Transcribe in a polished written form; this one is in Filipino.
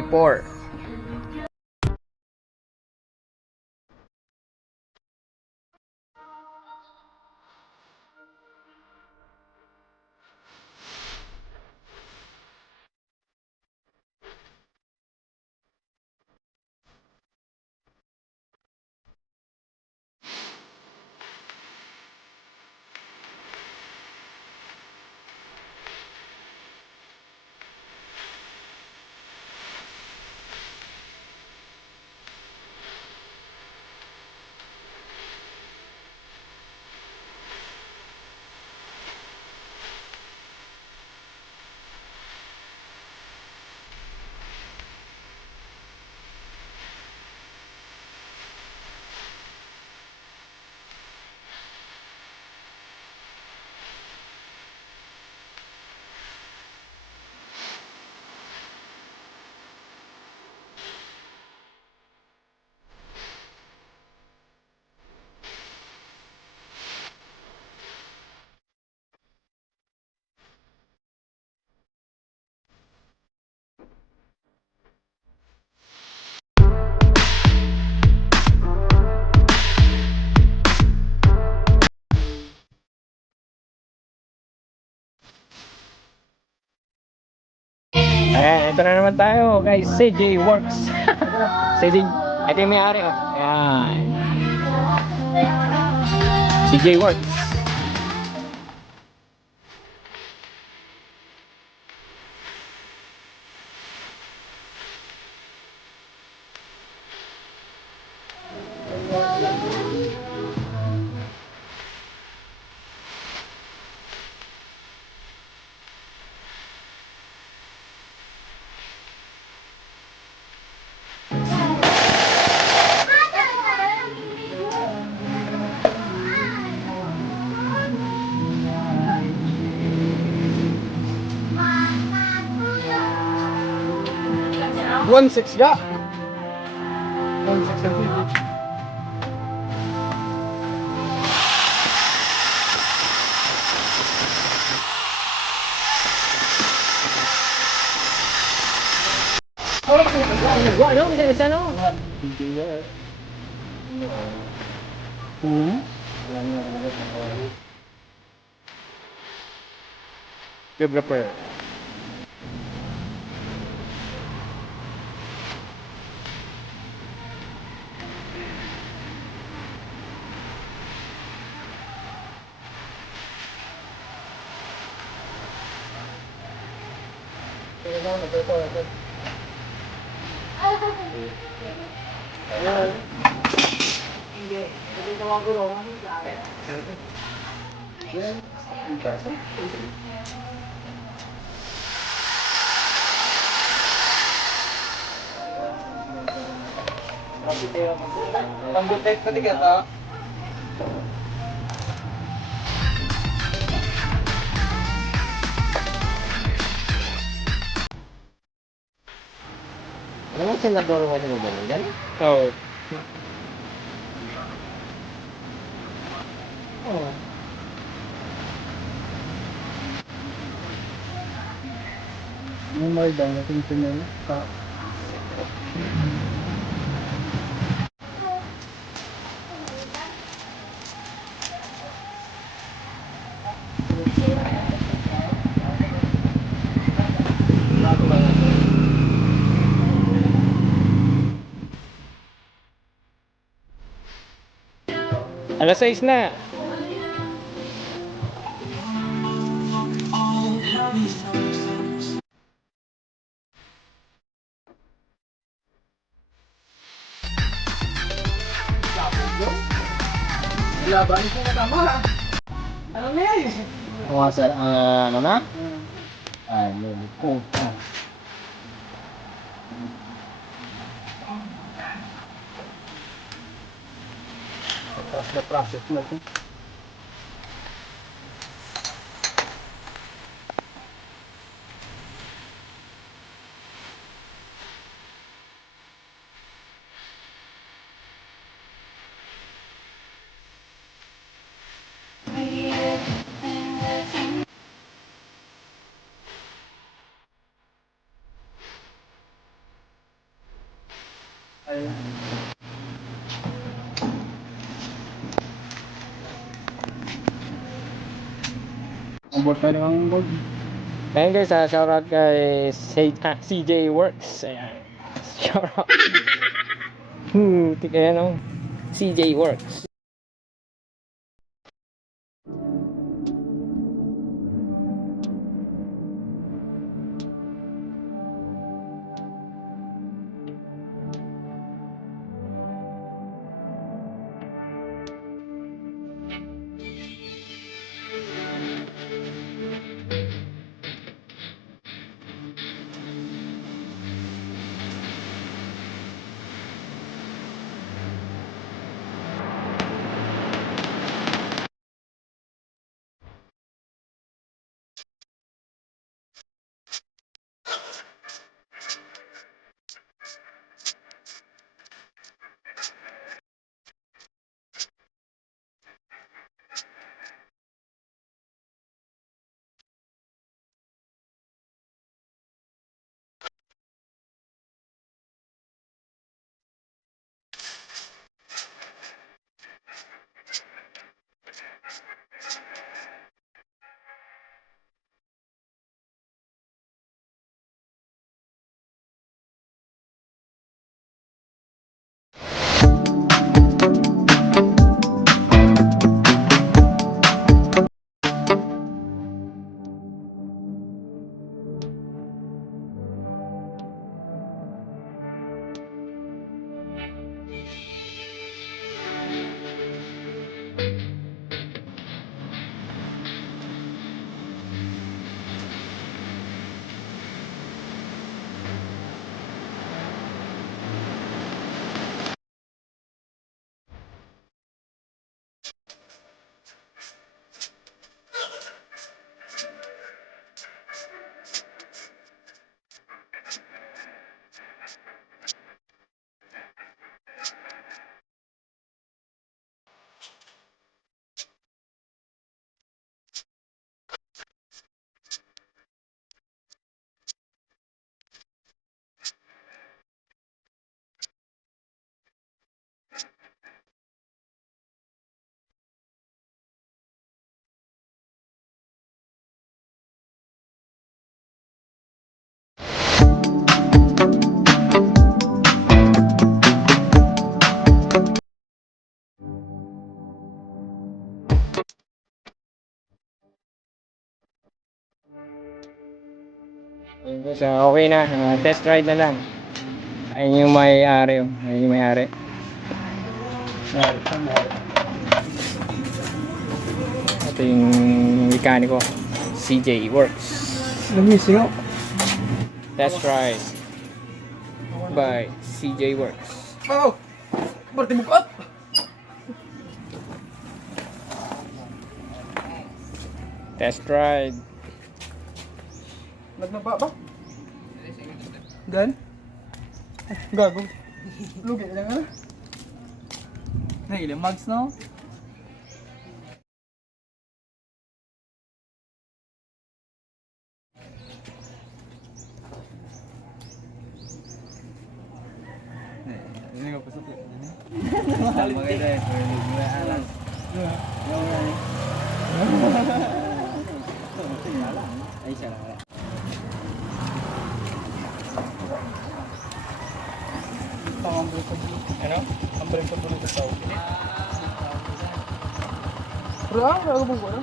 before. Ayan, ito na naman tayo kay CJ Works. CJ, ito yung may-ari, oh. Ayan. CJ Works. One six ga. 1.6 ang TV. Ano? Isa no? Hindi na. Developer. Pang-detect na tiket, ha? Ano ang senador mo sa mga ganyan? Oo. Oo. Yung mga daw na tinitinan ka. Alas 6 na. Laban ko na tama. Ano na yan? Ano na? Ano? Tapos na process na ito. Ang board tayo ng board. Ayan guys, shoutout kay CJ Works. Ayan. Shoutout. Tika yan o. CJ Works. So, okay na. Test ride na lang. Ayun yung may-ari. Ayun yung may-ari. Ito yung mekaniko. CJ Works. Nag-missing ako. Test ride by CJ Works. Oh! Berarti buka. Test ride. Nagnaba ba? Gan? Gago. Lugi lang ah. Ilang mags no? Ini enggak pasok ya. Maganda eh. Alas. Ay siya lang. Ano? Ang balik sa tuloy sa tao. Pero ako bang wala?